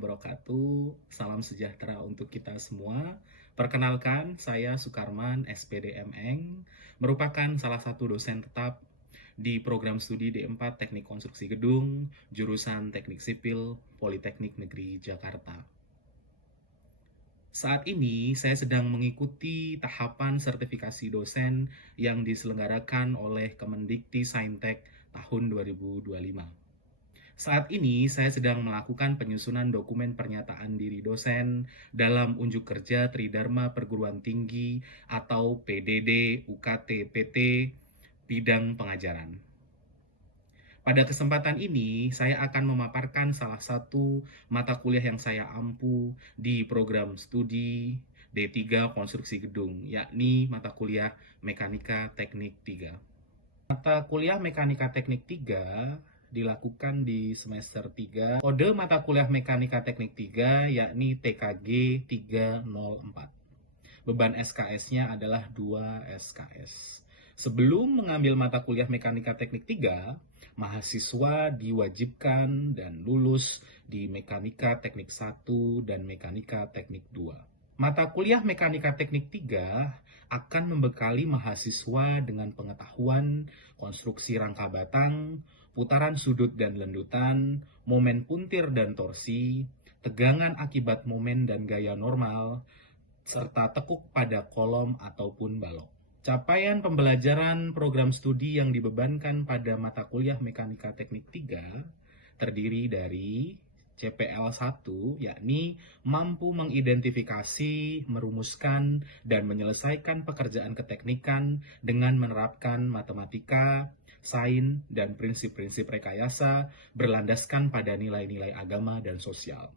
wabarakatuh. Salam sejahtera untuk kita semua. Perkenalkan, saya Sukarman, SPD MN, merupakan salah satu dosen tetap di program studi D4 Teknik Konstruksi Gedung, jurusan Teknik Sipil, Politeknik Negeri Jakarta. Saat ini, saya sedang mengikuti tahapan sertifikasi dosen yang diselenggarakan oleh Kemendikti-Saintek tahun 2025. Saat ini, saya sedang melakukan penyusunan dokumen pernyataan diri dosen dalam unjuk kerja Tridharma Perguruan Tinggi atau PDD UKT PT bidang pengajaran. Pada kesempatan ini, saya akan memaparkan salah satu mata kuliah yang saya ampu di program studi D3 Konstruksi Gedung, yakni mata kuliah Mekanika Teknik 3. Mata kuliah Mekanika Teknik 3 dilakukan di semester 3. Kode mata kuliah Mekanika Teknik 3 yakni TKG 304. Beban SKS-nya adalah 2 SKS. Sebelum mengambil mata kuliah Mekanika Teknik 3, mahasiswa diwajibkan dan lulus di Mekanika Teknik 1 dan Mekanika Teknik 2. Mata kuliah Mekanika Teknik 3 akan membekali mahasiswa dengan pengetahuan konstruksi rangka batang, putaran sudut dan lendutan, momen puntir dan torsi, tegangan akibat momen dan gaya normal, serta tekuk pada kolom ataupun balok. Capaian pembelajaran program studi yang dibebankan pada mata kuliah Mekanika Teknik 3 terdiri dari CPL 1, yakni mampu mengidentifikasi, merumuskan, dan menyelesaikan pekerjaan keteknikan dengan menerapkan matematika, sains, dan prinsip-prinsip rekayasa berlandaskan pada nilai-nilai agama dan sosial.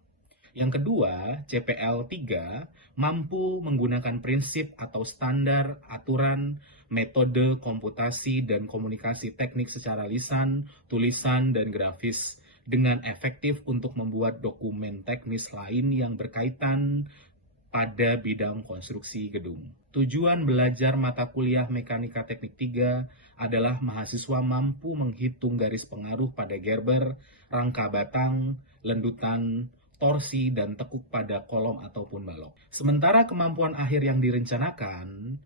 Yang kedua, CPL 3 mampu menggunakan prinsip atau standar, aturan, metode komputasi dan komunikasi teknik secara lisan, tulisan, dan grafis dengan efektif untuk membuat dokumen teknis lain yang berkaitan pada bidang konstruksi gedung. Tujuan belajar mata kuliah Mekanika Teknik 3 adalah mahasiswa mampu menghitung garis pengaruh pada gerber, rangka batang, lendutan, torsi, dan tekuk pada kolom ataupun balok. Sementara kemampuan akhir yang direncanakan,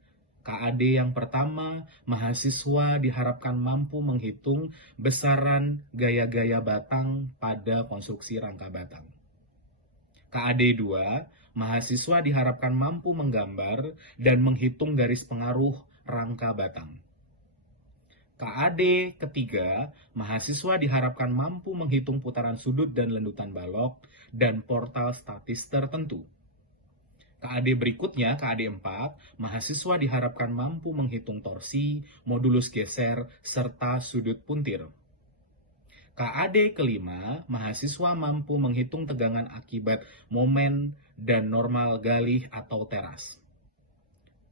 KAD yang pertama, mahasiswa diharapkan mampu menghitung besaran gaya-gaya batang pada konstruksi rangka batang. KAD 2, mahasiswa diharapkan mampu menggambar dan menghitung garis pengaruh rangka batang. KAD ketiga, mahasiswa diharapkan mampu menghitung putaran sudut dan lendutan balok dan portal statis tertentu. KAD berikutnya, KAD 4, mahasiswa diharapkan mampu menghitung torsi, modulus geser, serta sudut puntir. KAD kelima, mahasiswa mampu menghitung tegangan akibat momen dan normal galih atau teras.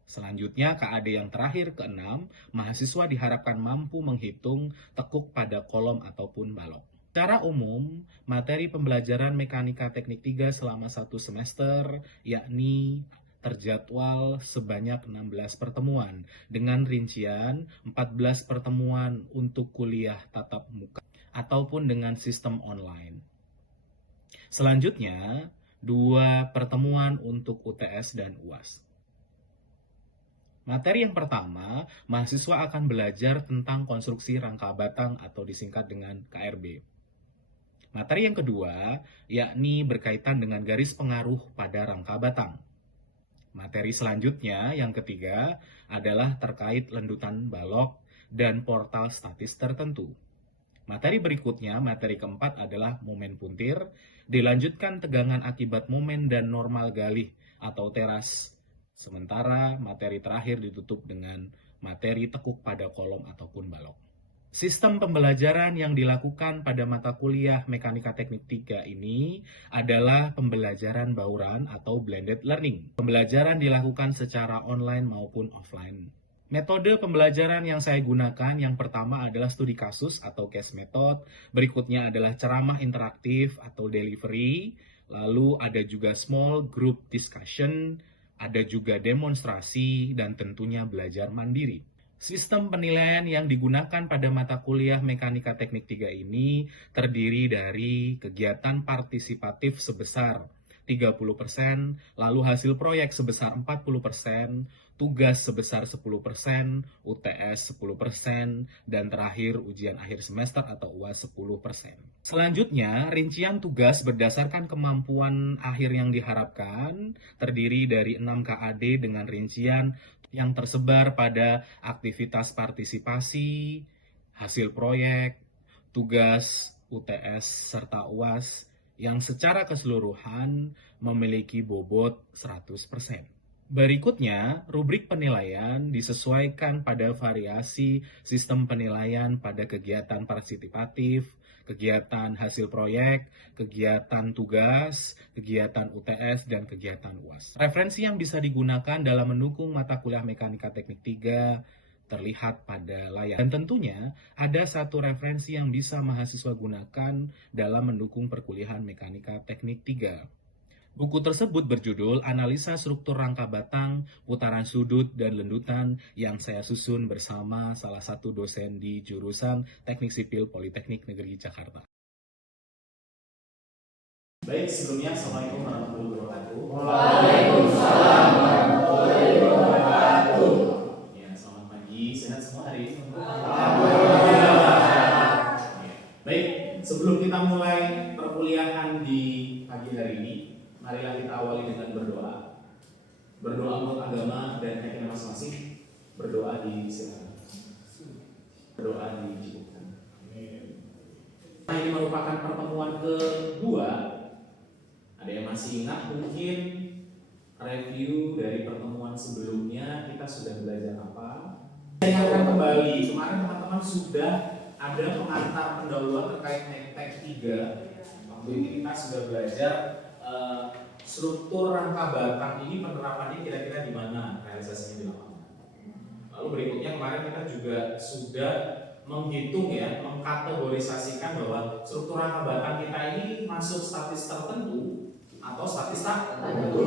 Selanjutnya, KAD yang terakhir keenam, mahasiswa diharapkan mampu menghitung tekuk pada kolom ataupun balok. Secara umum, materi pembelajaran Mekanika Teknik 3 selama satu semester, yakni terjadwal sebanyak 16 pertemuan, dengan rincian 14 pertemuan untuk kuliah tatap muka, ataupun dengan sistem online. Selanjutnya, 2 pertemuan untuk UTS dan UAS. Materi yang pertama, mahasiswa akan belajar tentang konstruksi rangka batang atau disingkat dengan KRB. Materi yang kedua, yakni berkaitan dengan garis pengaruh pada rangka batang. Materi selanjutnya, yang ketiga, adalah terkait lendutan balok dan portal statis tertentu. Materi berikutnya, materi keempat adalah momen puntir, dilanjutkan tegangan akibat momen dan normal galih atau teras. Sementara materi terakhir ditutup dengan materi tekuk pada kolom ataupun balok. Sistem pembelajaran yang dilakukan pada mata kuliah Mekanika Teknik 3 ini adalah pembelajaran bauran atau blended learning. Pembelajaran dilakukan secara online maupun offline. Metode pembelajaran yang saya gunakan yang pertama adalah studi kasus atau case method, berikutnya adalah ceramah interaktif atau delivery, lalu ada juga small group discussion, ada juga demonstrasi, dan tentunya belajar mandiri. Sistem penilaian yang digunakan pada mata kuliah Mekanika Teknik 3 ini terdiri dari kegiatan partisipatif sebesar 30%, lalu hasil proyek sebesar 40%, tugas sebesar 10%, UTS 10%, dan terakhir ujian akhir semester atau UAS 10%. Selanjutnya, rincian tugas berdasarkan kemampuan akhir yang diharapkan terdiri dari 6 KAD dengan rincian yang tersebar pada aktivitas partisipasi, hasil proyek, tugas, UTS, serta UAS yang secara keseluruhan memiliki bobot 100%. Berikutnya, rubrik penilaian disesuaikan pada variasi sistem penilaian pada kegiatan partisipatif, kegiatan hasil proyek, kegiatan tugas, kegiatan UTS, dan kegiatan UAS. Referensi yang bisa digunakan dalam mendukung mata kuliah Mekanika Teknik 3 terlihat pada layar. Dan tentunya ada satu referensi yang bisa mahasiswa gunakan dalam mendukung perkuliahan Mekanika Teknik 3. Buku tersebut berjudul Analisa Struktur Rangka Batang, Putaran Sudut, dan Lendutan yang saya susun bersama salah satu dosen di jurusan Teknik Sipil Politeknik Negeri Jakarta. Baik, sebelumnya Assalamualaikum warahmatullahi wabarakatuh. Waalaikumsalam warahmatullahi wabarakatuh. Ya, selamat pagi, sehat semua hari ini? Alhamdulillah. Baik, sebelum kita mulai perkuliahan di pagi hari ini, marilah kita awali dengan berdoa. Berdoa menurut agama dan keyakinan masing-masing. Berdoa di silakan. Berdoa dicukupkan. Nah, ini merupakan pertemuan kedua. Ada yang masih ingat mungkin review dari pertemuan sebelumnya kita sudah belajar apa? Saya akan kembali. Kemarin teman-teman sudah ada pengantar pendahuluan terkait Mektek 3. Waktu ini kita sudah belajar struktur rangka batang ini penerapannya kira-kira di mana realisasinya di lapangan. Lalu berikutnya kemarin kita juga sudah menghitung ya, mengkategorisasikan bahwa struktur rangka batang kita ini masuk statis tertentu atau statis tak tertentu.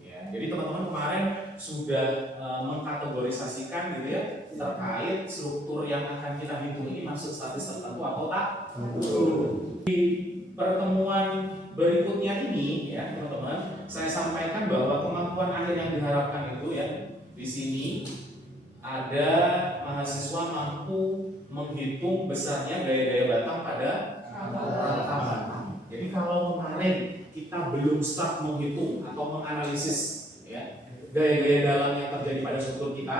Ya, jadi teman-teman kemarin sudah mengkategorisasikan gitu ya terkait struktur yang akan kita hitung ini masuk statis tertentu atau tak tertentu. Di pertemuan berikutnya ini ya teman-teman, saya sampaikan bahwa kemampuan akhir yang diharapkan itu ya di sini ada mahasiswa mampu menghitung besarnya gaya-gaya batang pada rangka batang. Jadi kalau kemarin kita belum start menghitung atau menganalisis ya gaya-gaya dalam yang terjadi pada struktur kita,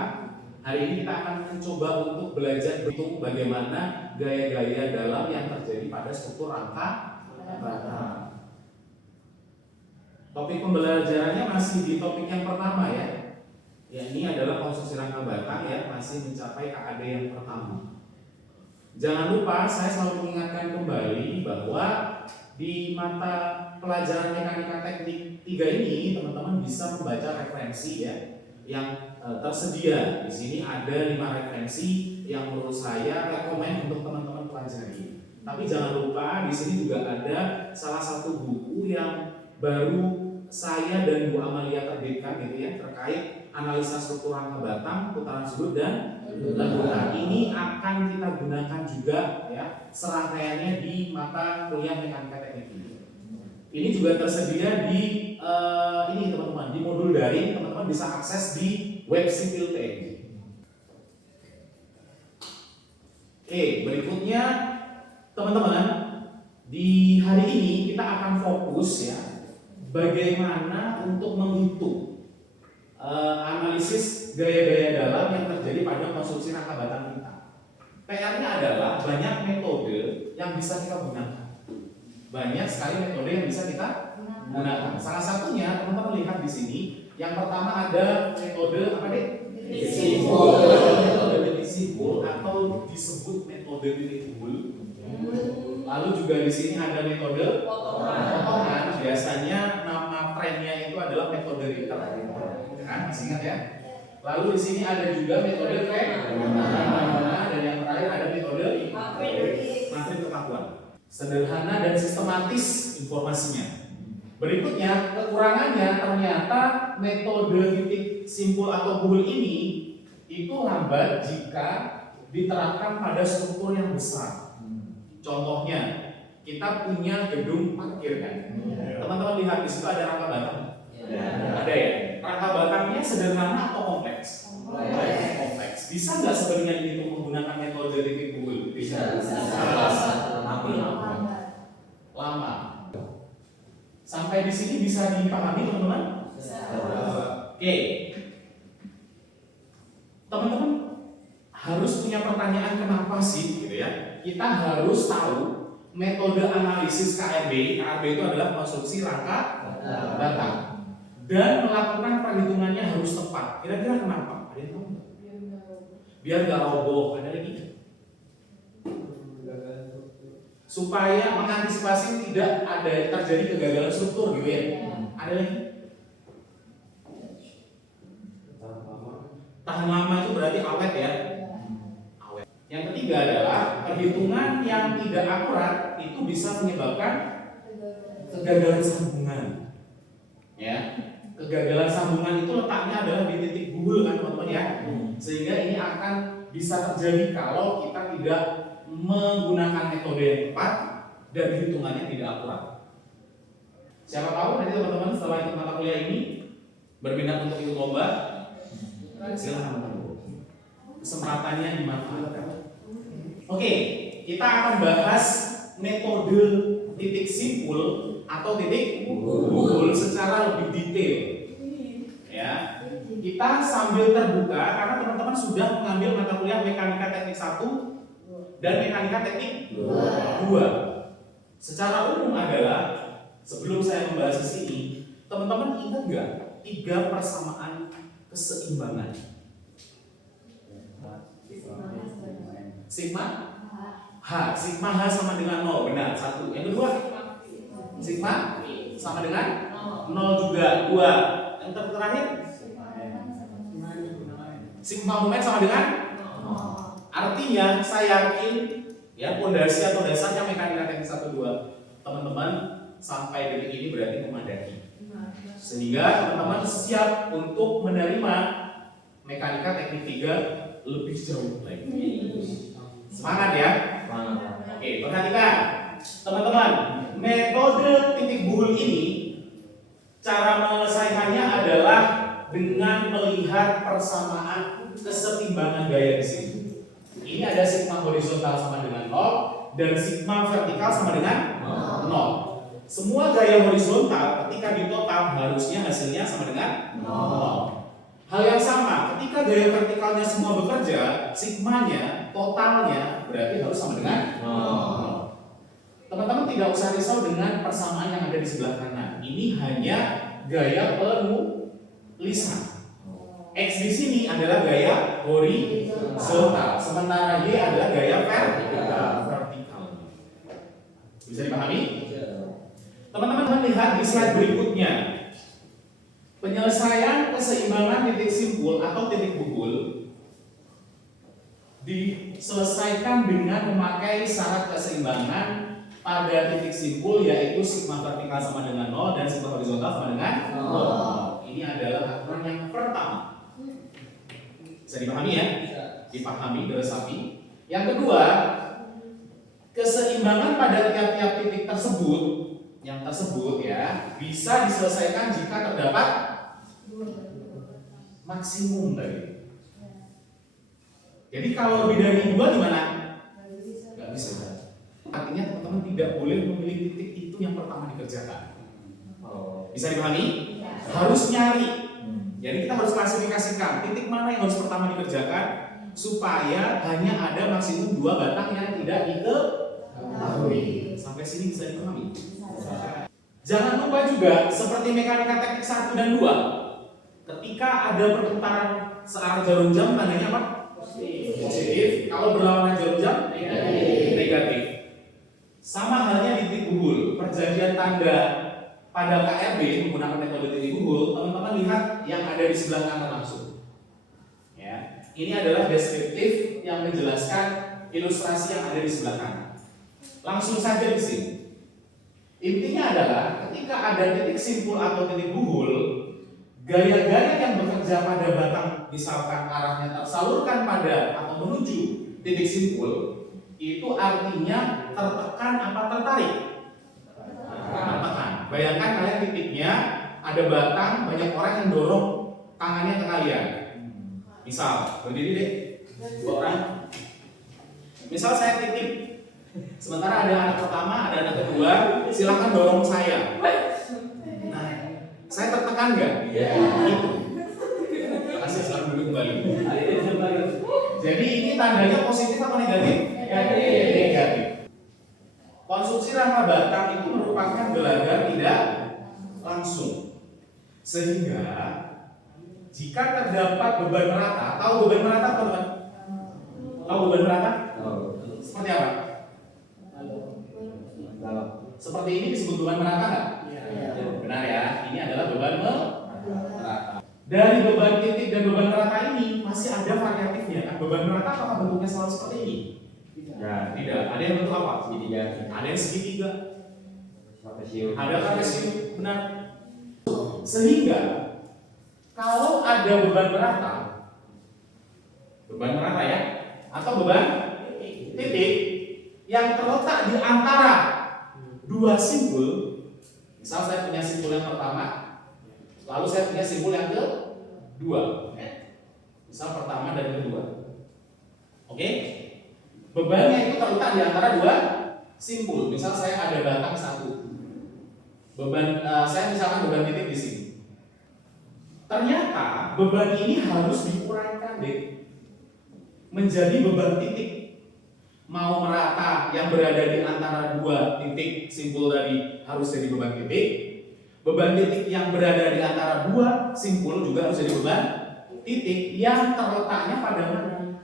hari ini kita akan mencoba untuk belajar berhitung bagaimana gaya-gaya dalam yang terjadi pada struktur rangka batang. Topik pembelajarannya masih di topik yang pertama ya. Ya, ini adalah konstruksi rangka batang ya, masih mencapai KAD yang pertama. Jangan lupa saya selalu mengingatkan kembali bahwa di mata pelajaran Mekanika Teknik 3 ini teman-teman bisa membaca referensi ya yang tersedia. Di sini ada 5 referensi yang menurut saya rekomend untuk teman-teman pelajari. Tapi jangan lupa di sini juga ada salah satu buku yang baru saya dan Bu Amalia terbitkan gitu ya terkait analisa struktur rangka batang, putaran sudut dan lendutan. Ini akan kita gunakan juga ya serangkaiannya di mata kuliah Mekanika Teknik ini. Ini juga tersedia di ini teman-teman di modul daring, teman-teman bisa akses di web Sipil TNI. Oke, berikutnya teman-teman di hari ini kita akan fokus ya bagaimana untuk menghitung analisis gaya-gaya dalam yang terjadi pada konstruksi rangka batang kita. PR-nya adalah banyak metode yang bisa kita gunakan. Banyak sekali metode yang bisa kita gunakan. Salah satunya teman-teman lihat di sini. Yang pertama ada metode apa deh? Simpul. Metode titik simpul atau disebut metode titik bul. Lalu juga di sini ada metode potongan. Biasanya nama trennya itu adalah metode Ritter. Kan, masih ingat ya? Lalu di sini ada juga metode dan yang terakhir ada metode matrik ketahuan. Sederhana dan sistematis informasinya. Berikutnya kekurangannya ternyata metode titik simpul atau bul ini itu lambat jika diterapkan pada struktur yang besar. Contohnya, kita punya gedung parkir kan. Teman-teman lihat di situ ada rangka batang. Ada ya. Rangka batangnya sederhana atau kompleks? Kompleks. Bisa nggak sebenarnya itu menggunakan metode titik buhul? Bisa. Tapi lama. Sampai di sini bisa dipahami teman-teman? Oke. Teman-teman harus punya pertanyaan kenapa sih gitu ya. Kita harus tahu metode analisis KRB. KRB itu adalah konstruksi rangka batang. Dan melakukan perhitungannya harus tepat. Kira-kira kenapa? Ada yang tahu nggak? Biar nggak roboh. Ada lagi? Supaya mengantisipasi tidak ada terjadi kegagalan struktur gitu ya. Ada lagi? Tahan lama itu berarti awet ya. Awet. Yang ketiga adalah perhitungan yang tidak akurat itu bisa menyebabkan kegagalan sambungan. Ya. Kegagalan sambungan itu letaknya adalah di titik buhul kan teman-teman ya. Sehingga ini akan bisa terjadi kalau kita tidak menggunakan metode yang tepat dan hitungannya tidak akurat. Siapa tahu nanti teman-teman setelah ikut mata kuliah ini berminat untuk ikut lomba, silakan teman-teman. Kesempatannya dimanfaatkan. Oke, kita akan bahas metode titik simpul atau titik buhul secara lebih detail. Ya, kita sambil terbuka karena teman-teman sudah mengambil mata kuliah mekanika teknik 1 dan mekanika teknik 2. Secara umum adalah sebelum saya membahas ini, teman-teman ingat nggak 3 persamaan keseimbangan? Sigma H. Sigma H sama dengan 0, benar. 1. Yang kedua, sigma sama dengan 0 juga. 2. Yang terakhir, sigma moment sama dengan 0. Artinya saya yakin ya pondasi atau dasarnya mekanika teknik 1 2 teman-teman sampai detik ini berarti memadai. Sehingga teman-teman siap untuk menerima mekanika teknik 3 lebih jauh lagi. Semangat ya. Oke, perhatikan teman-teman, metode titik buhul ini cara menyelesaikannya adalah dengan melihat persamaan kesetimbangan gaya di sini. Ini ada sigma horizontal sama dengan 0 dan sigma vertikal sama dengan 0. Semua gaya horizontal ketika ditotal harusnya hasilnya sama dengan 0. Hal yang sama, ketika gaya vertikalnya semua bekerja, sigmanya, totalnya berarti harus sama dengan 0. Teman-teman tidak usah risau dengan persamaan yang ada di sebelah kanan. Ini hanya gaya penulisan. X di sini adalah gaya horizontal, sementara Y adalah gaya vertikal. Bisa dipahami? Teman-teman lihat di slide berikutnya. Penyelesaian keseimbangan titik simpul atau titik buhul diselesaikan dengan memakai syarat keseimbangan pada titik simpul, yaitu sigma vertikal sama dengan 0 dan sigma horizontal sama dengan 0. Ini adalah aturan yang pertama. Bisa dipahami ya? Dipahami, diresapi. Yang kedua, keseimbangan pada tiap-tiap titik tersebut ya bisa diselesaikan jika terdapat maksimum tadi. Jadi kalau lebih dari 2 gimana? Gak bisa. Artinya teman-teman tidak boleh memilih titik itu yang pertama dikerjakan. Bisa dipahami? Harus nyari. Jadi kita harus klasifikasikan titik mana yang harus pertama dikerjakan supaya hanya ada maksimum 2 batang yang tidak diketahui. Sampai sini bisa dipahami? Jangan lupa juga seperti mekanika teknik 1 dan 2. Ketika ada perputaran searah jarum jam tandanya apa? Positif. Kalau berlawanan jarum jam negatif. Sama halnya di titik buhul. Perjanjian tanda pada KRB menggunakan metode titik buhul, teman-teman lihat yang ada di sebelah kanan langsung. Ya, ini adalah deskriptif yang menjelaskan ilustrasi yang ada di sebelah kanan. Langsung saja di sini. Intinya adalah ketika ada titik simpul atau titik buhul, Gaya-gaya yang bekerja pada batang misalkan arahnya tersalurkan pada atau menuju titik simpul, itu artinya tertekan apa tertarik? Tertekan. Bayangkan kalian titiknya ada batang, banyak orang yang dorong tangannya ke kalian. Misal, berdiri deh, dua orang. Misal saya titip, sementara ada anak pertama, ada anak kedua, silakan dorong saya. Nah, saya tertekan nggak? Iya. Gitu. Kasih selalu duduk kembali. Jadi ini tandanya positif atau negatif? Negatif. Konsumsi rangka batang itu merupakan gelagar tidak langsung. Sehingga jika terdapat beban merata, tahu beban merata teman-teman? Tahu beban merata? Seperti apa? Seperti ini disebut beban merata nggak? Benar ya, ini adalah beban merata. Dari beban titik dan beban merata ini masih ada variatifnya kan? Beban merata apakah bentuknya selalu seperti ini? Ya, tidak. Ada yang bentuk apa? Segitiga. Ada yang segitiga. Ada trapesium. Benar. Sehingga kalau ada beban merata ya, atau beban titik yang terletak di antara dua simpul, misal saya punya simpul yang pertama, lalu saya punya simpul yang kedua, misal pertama dan kedua, oke? Bebannya itu terletak di antara dua simpul. Misal saya ada batang satu, beban saya misalkan beban titik di sini. Ternyata beban ini harus diuraikan deh menjadi beban titik. Mau merata yang berada di antara dua titik simpul tadi harus jadi beban titik. Beban titik yang berada di antara dua simpul juga harus jadi beban titik yang terletaknya pada mana?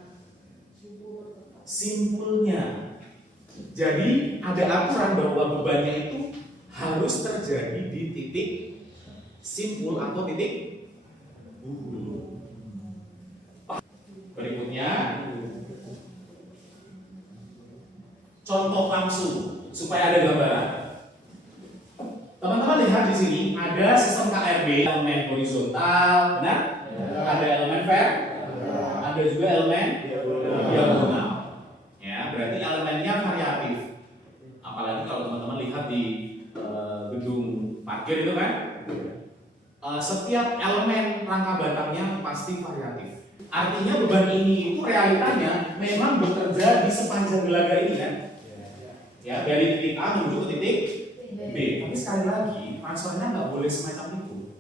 Simpulnya. Jadi ada aturan bahwa bebannya itu harus terjadi di titik simpul atau titik buhul. Berikutnya contoh langsung supaya ada gambaran. Teman-teman lihat di sini ada sistem KRB, elemen horizontal, benar? Ada elemen vertikal, ada juga elemen diagonal. Ya, berarti elemennya variatif. Apalagi kalau teman-teman lihat di gedung parkir itu kan, setiap elemen rangka batangnya pasti variatif. Artinya beban ini itu realitanya memang bekerja di sepanjang gelagar ini kan. Ya, dari titik A menuju ke titik B. Tapi sekali lagi, transfernya nggak boleh semacam itu.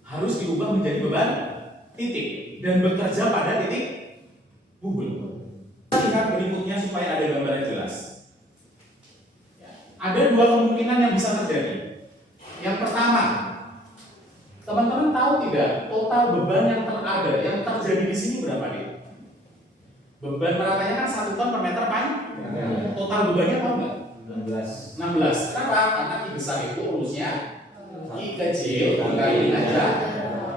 Harus diubah menjadi beban titik dan bekerja pada titik buhul. Kita lihat berikutnya supaya ada gambaran jelas. Ada dua kemungkinan yang bisa terjadi. Yang pertama, teman-teman tahu tidak total beban yang terjadi di sini berapa nih? Beban meratanya kan 1 ton per meter pan. Total bebannya apa enggak? 16. Kenapa? Karena I besar itu rumusnya I kecil dikali aja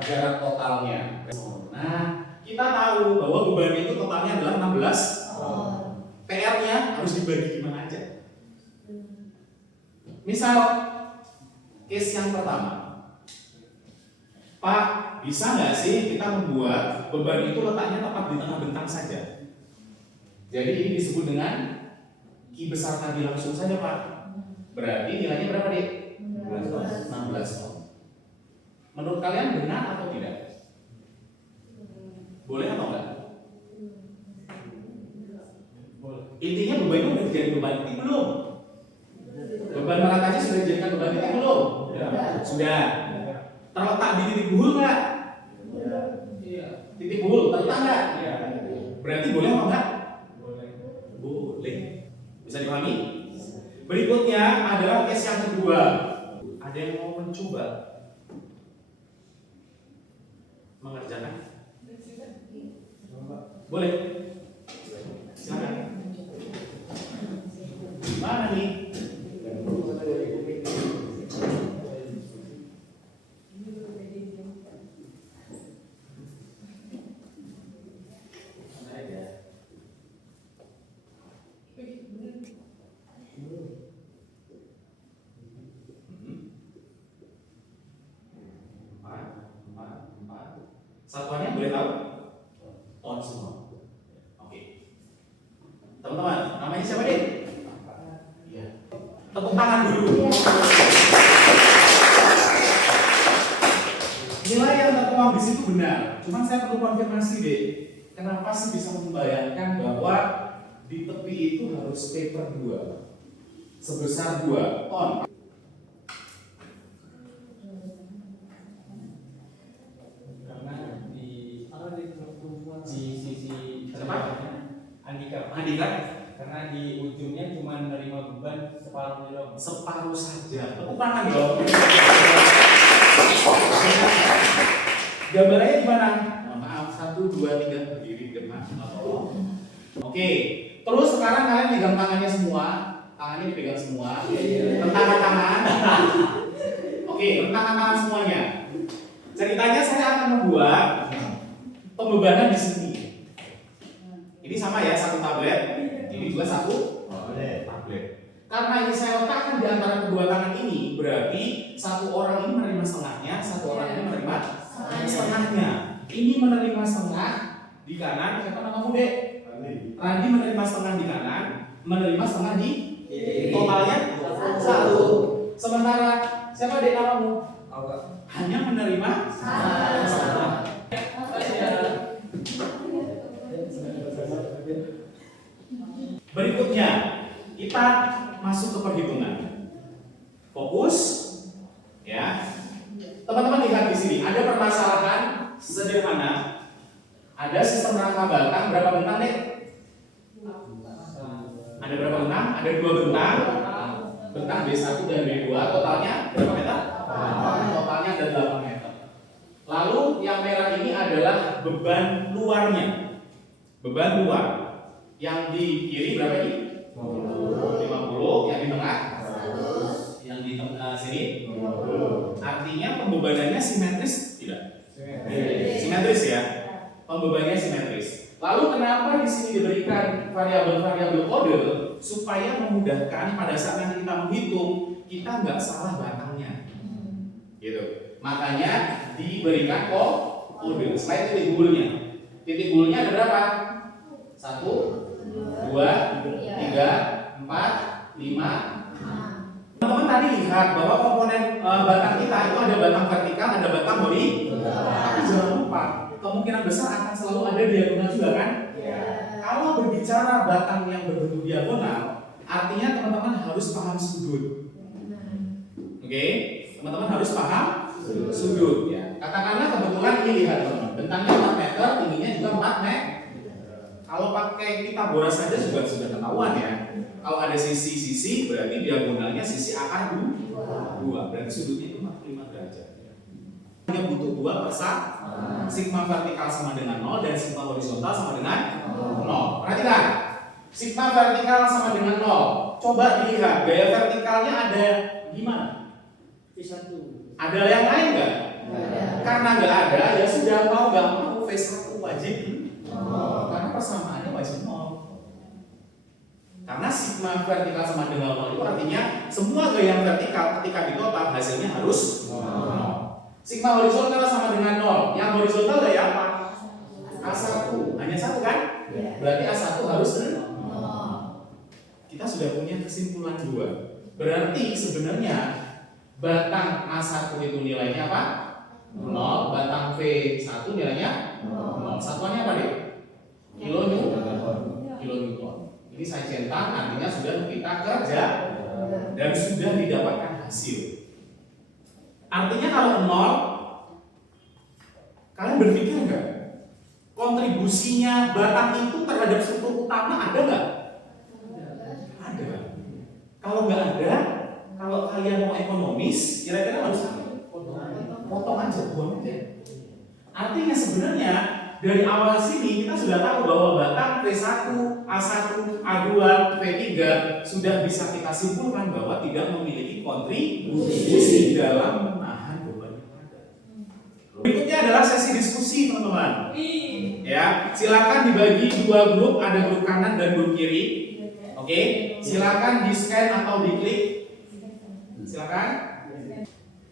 jarak totalnya. Nah, kita tahu bahwa bebannya itu totalnya adalah 16. PR-nya harus dibagi gimana aja. Misal case yang pertama, Pak, bisa nggak sih kita membuat beban itu letaknya tepat di tengah bentang saja? Jadi ini disebut dengan I besar tadi langsung saja Pak. Berarti nilainya berapa Dik? 16 ton. Menurut kalian benar atau tidak? Boleh atau enggak? Intinya bebannya udah jadi beban titik belum? Beban meratanya sudah dijadikan beban titik belum? Sudah. Terletak di titik buhul nggak? Titik buhul terletak nggak? Berarti boleh atau enggak? Boleh. Bisa dipahami? Berikutnya adalah case yang kedua. Ada yang mau mencoba mengerjakan? Boleh. Silakan. Mana nih? Satuannya boleh tahu? Ton semua. Oke. Teman-teman, namanya siapa deh? Iya. Tepuk tangan dulu. Nilai yang tertuang di situ benar. Cuman saya perlu konfirmasi deh. Kenapa sih bisa membayangkan bahwa di tepi itu harus paper 2 sebesar 2 ton? Di sisi Andika, karena di ujungnya cuma menerima beban separuh doang. separuh saja. Tepuk tangan dong. Gambarnya gimana? Maaf, 1, 2, 3 berdiri depan. Oke, terus sekarang kalian pegang tangannya semua. Tangannya dipegang semua. Rentakan tangan. Oke, rentakan tangan semuanya. Ceritanya saya akan membuat pembebanan di sini. Ini sama ya, satu tablet. Ini juga satu tablet. Karena ini saya letakkan di antara kedua tangan ini, berarti satu orang ini menerima setengahnya, satu orang ini menerima setengahnya. Ini menerima setengah di kanan. Siapa namamu, Dek? Randi menerima setengah di kanan, menerima setengah di totalnya 1. Sementara siapa, Dek, namamu? Hanya menerima setengah. Berikutnya, kita masuk ke perhitungan. Fokus, ya. Teman-teman lihat di sini, ada permasalahan sederhana. Ada sistem rangka batang, berapa bentang, Dek? Ada berapa bentang? Ada 2 bentang. Bentang B1 dan B2, totalnya berapa meter? Totalnya ada 8 meter. Lalu yang merah ini adalah beban luarnya. Beban luar. Yang di kiri berapa ini? 50. Yang di tengah? Yang di sini? Artinya pembebanannya simetris tidak? Simetris ya. Pembebanannya simetris. Lalu kenapa di sini diberikan variabel-variabel kode supaya memudahkan pada saat nanti kita menghitung kita nggak salah batangnya, gitu. Makanya diberikan kode. Selain titik bulnya, titik bulnya ada berapa? 1, 2, 3, 4, 5. Teman-teman tadi lihat bahwa komponen batang kita itu ada batang vertikal, ada batang horizontal. Tapi jangan lupa, kemungkinan besar akan selalu ada diagonal juga kan? Kalau berbicara batang yang berbentuk diagonal, artinya teman-teman harus paham sudut. Oke? Teman-teman harus paham sudut ya. Katakanlah kebetulan ini lihat teman-teman, bentangnya 4 meter, tingginya juga 4 meter. Kalau pakai pita boras saja juga sudah ketahuan ya. Kalau ada sisi-sisi berarti diagonalnya sisi akar 2. Berarti sudutnya itu 45 derajat. Hanya butuh 2 per 1. Sigma vertikal sama dengan 0 dan sigma horizontal sama dengan 0. Perhatikan. Sigma vertikal sama dengan 0. Coba dilihat gaya vertikalnya ada gimana? V1. Ada yang lain nggak? Karena nggak ada ya sudah mau nggak mau V1 wajib. Karena persamaannya wajib 0. Karena sigma vertikal sama dengan 0 itu artinya semua gaya yang vertikal ketika ditotal hasilnya harus 0. Sigma horizontal sama dengan 0. Yang horizontal gaya apa? A1. Hanya 1 kan? Berarti A1 harus 0. Kita sudah punya kesimpulan 2. Berarti sebenarnya batang A1 itu nilainya apa? 0. Batang V1 nilainya 0. Satuannya apa deh? Kilonewton. Ini saya centang, artinya sudah kita kerja dan sudah didapatkan hasil. Artinya kalau 0, kalian berpikir nggak? Kontribusinya batang itu terhadap struktur utama ada nggak? Ada. Kalau nggak ada, kalau kalian mau ekonomis, kira-kira harus potong aja, buang aja. Artinya sebenarnya dari awal sini kita sudah tahu bahwa batang V1, A1, A2, V3 sudah bisa kita simpulkan bahwa tidak memiliki kontribusi dalam menahan beban yang ada. Berikutnya adalah sesi diskusi teman-teman. Ya, silakan dibagi 2 grup, ada grup kanan dan grup kiri. Oke, silakan di scan atau diklik. Silakan.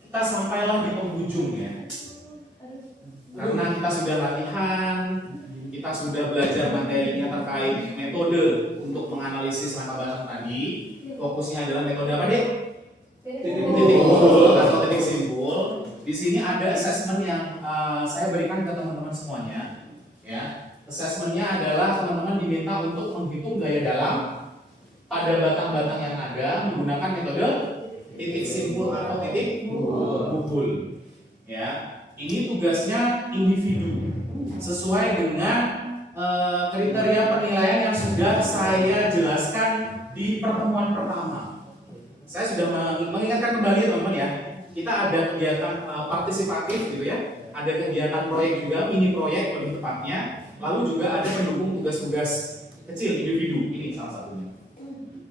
Kita sampailah di penghujung ya. Karena kita sudah latihan, kita sudah belajar materinya terkait metode untuk menganalisis latar belakang tadi. Fokusnya adalah metode apa, Dek? Titik kumpul atau titik simpul. Di sini ada assessment yang saya berikan ke teman-teman semuanya. Ya, assessmentnya adalah teman-teman diminta untuk menghitung gaya dalam pada batang-batang yang ada menggunakan metode titik simpul atau titik kumpul. Ya, ini tugasnya individu sesuai dengan kriteria penilaian yang sudah saya jelaskan di pertemuan pertama. Saya sudah mengingatkan kembali teman-teman ya, kita ada kegiatan partisipatif gitu ya, ada kegiatan proyek juga, mini proyek lebih tepatnya, lalu juga ada pendukung tugas-tugas kecil individu, ini salah satunya.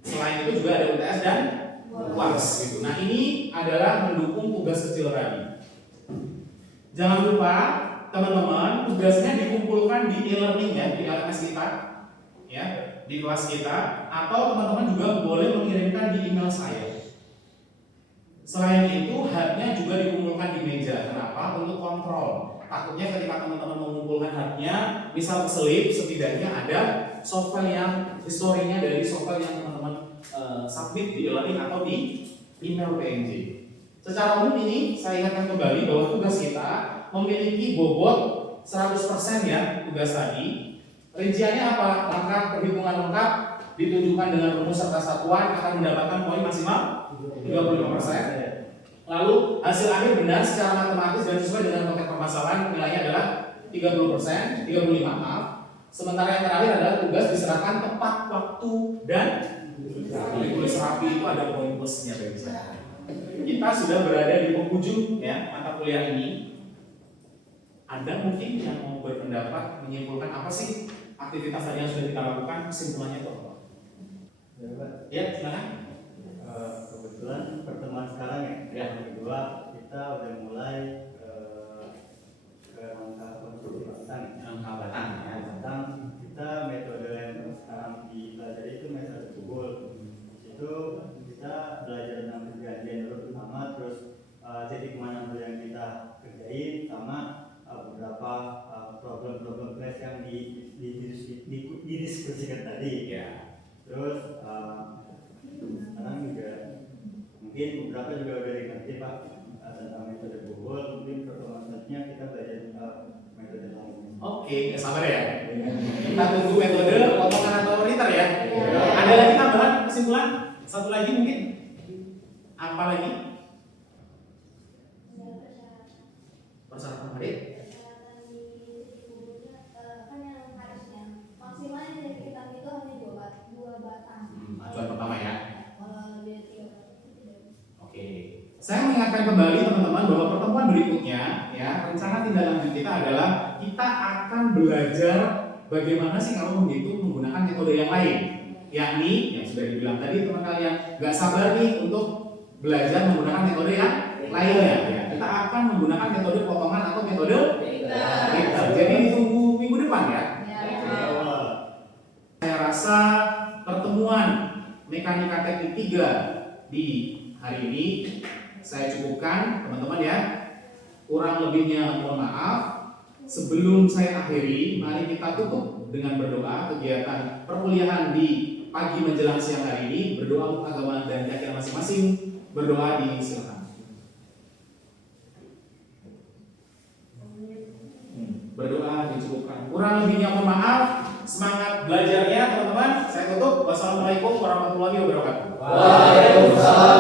Selain itu juga ada UTS dan UAS gitu. Nah ini adalah mendukung tugas kecil tadi. Jangan lupa teman-teman, tugasnya dikumpulkan di e-learning ya, di LMS kita ya, di kelas kita, atau teman-teman juga boleh mengirimkan di email saya. Selain itu, hardnya juga dikumpulkan di meja. Kenapa? Untuk kontrol. Takutnya ketika teman-teman mengumpulkan hardnya, misal keselip, setidaknya ada softfile yang historinya dari softfile yang teman-teman submit di e-learning atau di email PNG. Secara umum ini saya ingatkan kembali bahwa tugas kita memiliki bobot 100% ya tugas tadi. Rinciannya apa? Langkah perhitungan lengkap ditunjukkan dengan rumus serta satuan akan mendapatkan poin maksimal 35%. Lalu hasil akhir benar secara matematis dan sesuai dengan konteks permasalahan nilainya adalah 30%, 35 maaf. Sementara yang terakhir adalah tugas diserahkan tepat waktu dan ditulis rapi, itu ada poin plusnya bagi saya. Kita sudah berada di penghujung ya mata kuliah ini. Anda mungkin yang mau berpendapat menyimpulkan apa sih aktivitas tadi yang sudah kita lakukan, kesimpulannya itu apa? Ya, silakan. Kebetulan pertemuan sekarang ya, yang kedua kita udah mulai ke langkah batang. Langkah batang ya. Batang kita metode yang sekarang dipelajari itu metode kumpul. Itu kita belajar tentang perjanjian dulu pertama, terus titik mana dulu yang kita kerjain, sama beberapa problem-problem kelas yang didiskusikan tadi. Ya. Terus sekarang juga mungkin beberapa juga udah dimengerti Pak tentang metode kumpul. Mungkin pertemuan selanjutnya kita belajar metode lain. Oke, sabar ya. Kita tunggu metode potongan atau liter ya. Ada lagi tambahan kesimpulan? Satu lagi mungkin? Apa lagi? Persyaratan hadir? Acuan pertama ya. Oke. Saya mengingatkan kembali teman-teman bahwa pertemuan berikutnya ya, rencana tindak lanjut kita adalah kita akan belajar bagaimana sih kalau menghitung menggunakan metode yang lain, yakni yang sudah dibilang tadi teman kalian nggak sabar nih untuk belajar menggunakan metode yang lainnya ya. Kita akan menggunakan metode potongan atau metode Richter. Jadi ditunggu minggu depan ya. Saya rasa pertemuan mekanika teknik 3 di hari ini saya cukupkan teman-teman ya. Kurang lebihnya mohon maaf. Sebelum saya akhiri, mari kita tutup dengan berdoa kegiatan perkuliahan di pagi menjelang siang hari ini. Berdoa untuk agama dan keyakinan masing-masing. Berdoa disilakan. Berdoa dicukupkan. Kurang lebihnya mohon maaf. Semangat belajarnya teman-teman. Saya tutup. Wassalamualaikum warahmatullahi wabarakatuh. Waalaikumsalam.